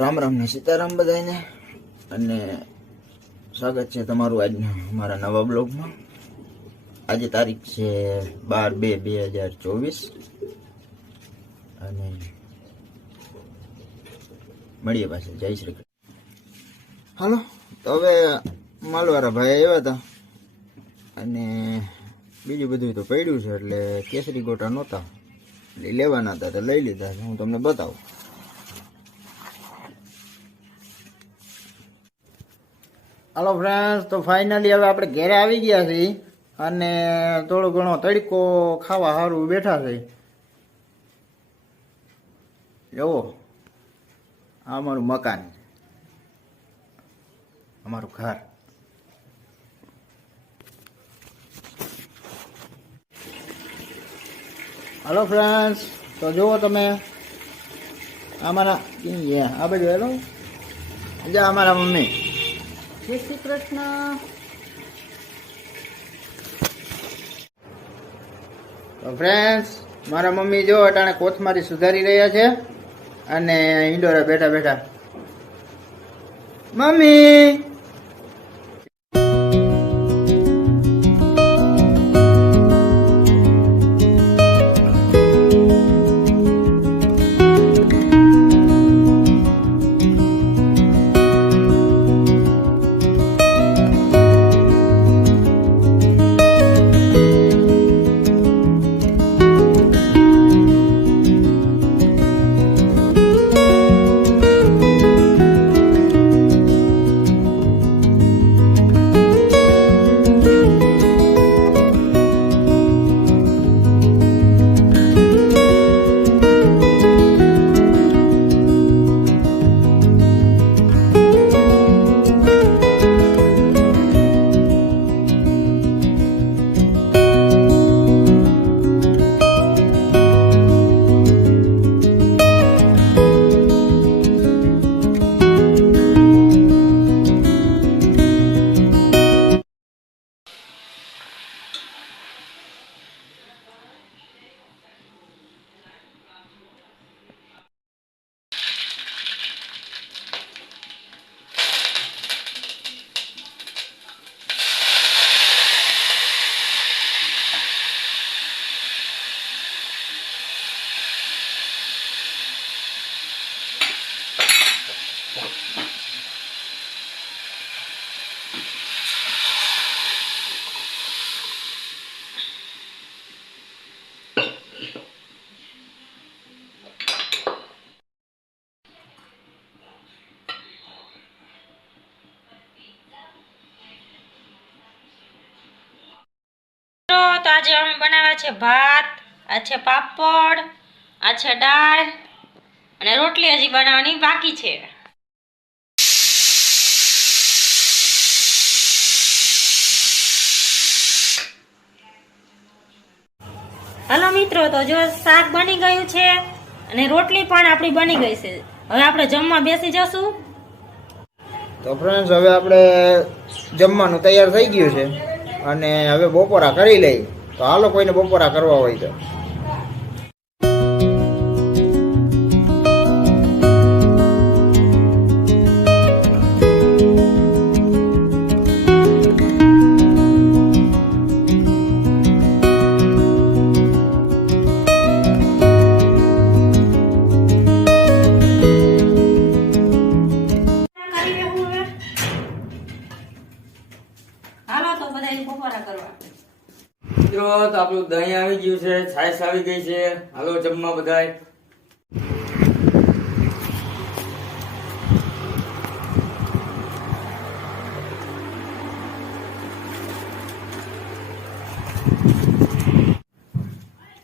રામ રામ ને સીતારામ બધાને, અને સ્વાગત છે તમારું આજના મારા નવા બ્લોગમાં। આજે તારીખ છે 12/2/2024 અને મળીએ પાછા। જય શ્રી કૃષ્ણ। હાલો, તો હવે માલવાળા ભાઈ આવ્યા હતા અને બીજું બધું તો પડ્યું છે, એટલે કેસરી ગોટા નહોતા લેવાના હતા તો લઈ લીધા છે। હું તમને બતાવું। હાલો ફ્રેન્ડ્સ, તો ફાઇનલી હવે આપણે ઘરે આવી ગયા છીએ અને થોડો ઘણો તડકો ખાવા સારું બેઠા છે। જુઓ, આ અમારું મકાન, અમારું ઘર। હાલો ફ્રેન્ડ્સ, તો જુઓ તમે, અમારા આ બાજુ હેલો જા, અમારા મમ્મી। જય શ્રી કૃષ્ણ। તો ફ્રેન્ડ્સ, મારા મમ્મી જો અટાણે કોથમારી સુધારી રહ્યા છે અને ઈંડોરા બેઠા બેઠા। મમ્મી, તો આજે અમે બનાવ્યા છે ભાત, આ છે પાપડ, આ છે દાળ અને રોટલી હજી બનાવવાની બાકી છે। હાલો મિત્રો, તો જો શાક બની ગયું છે અને રોટલી પણ આપણી બની ગઈ છે। હવે આપણે જમવા બેસી જશું। તો ફ્રેન્ડ્સ, હવે આપણે જમવાનું તૈયાર થઈ ગયું છે અને હવે બપોરા કરી લઈ। તો હાલો, કોઈને બપોરા કરવા હોય તો। હાલો, તો બધા બપોરા કરવા। મિત્રો, તો આપણું દહીં આવી ગયું છે, છાશ આવી ગઈ છે। હાલો જમવા બધાય।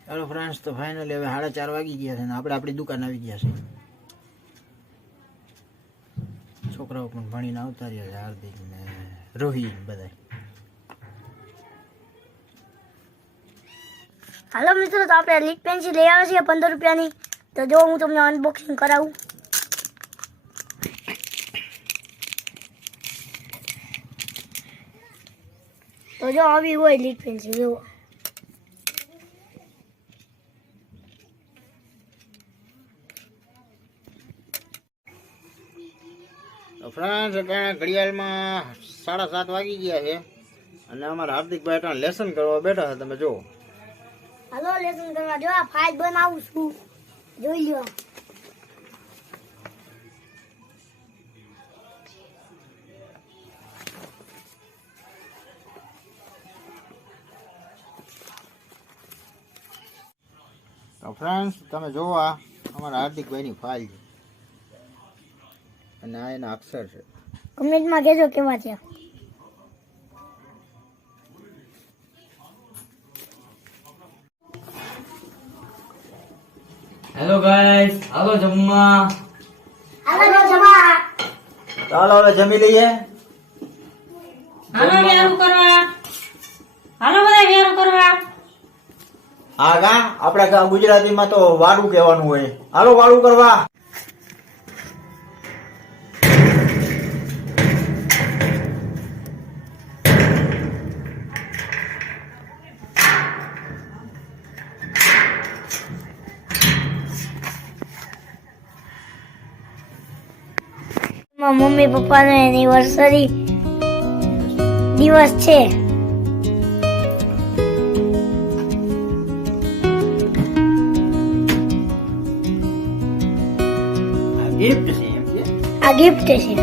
ચાલો ફ્રેન્ડ્સ, તો ફાઇનલી હવે 4:30 વાગી ગયા છે અને આપણે આપણી દુકાન આવી ગયા છે। છોકરાઓ પણ ભણીને આવતા રહ્યા છે, હાર્દિક ને રોહિત બધા। હાલો મિત્રો, તો આપણે લીક પેન્સિલ લઈ આવ્યા છીએ 15 રૂપિયાની। તો જો હું તમને અનબોક્સિંગ કરાવું। તો જો આવી હોય લીક પેન્સિલ, જો તો ફ્રેન્ડ્સ અત્યારે ઘડિયાળમાં 7:30 વાગી ગયા છે અને અમારા હાર્દિકભાઈ અત્યારે લેસન કરવા બેઠા છે. તમે જુઓ. હાલો લેસન કરવા જો આ ફાઇલ બનાવું છું, જોઈ લ્યો. તો ફ્રેન્ડ્સ તમે જુઓ, આ અમારા હાર્દિકભાઈની ફાઇલ છે અને આ એના અક્ષર છે. કમેન્ટમાં કહેજો કેવા છે. હેલો ગાઈસ, હાલો જમવા. હાલો જમા. ચાલો હવે જમી લઈએ. હાલો વ્યારું કરવા, હાલો બધા વ્યારું કરવા. હા ગા આપડા ગુજરાતીમાં તો વાળું કહેવાનું હોય. હાલો વાળું કરવા. મમ્મી પપ્પાનો એનિવર્સરી દિવસ છે. આ ગિફ્ટ છે એમ છે. આ ગિફ્ટ છે.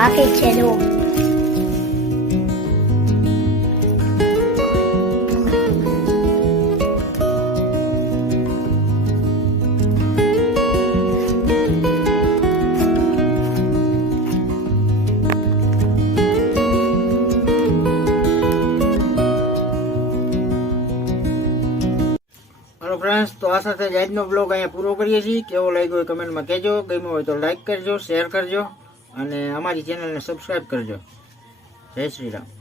બાકી છે જો. હાલો ફ્રેન્ડ્સ, તો આ સાથે જ આજનો બ્લોગ અહીંયા પૂરો કરીએ છીએ. કેવો લાગ્યો એ કમેન્ટમાં કહેજો. ગમ્યો હોય તો લાઈક કરજો, શેર કરજો અને અમારી ચેનલને સબસ્ક્રાઈબ કરજો. જય શ્રી રામ.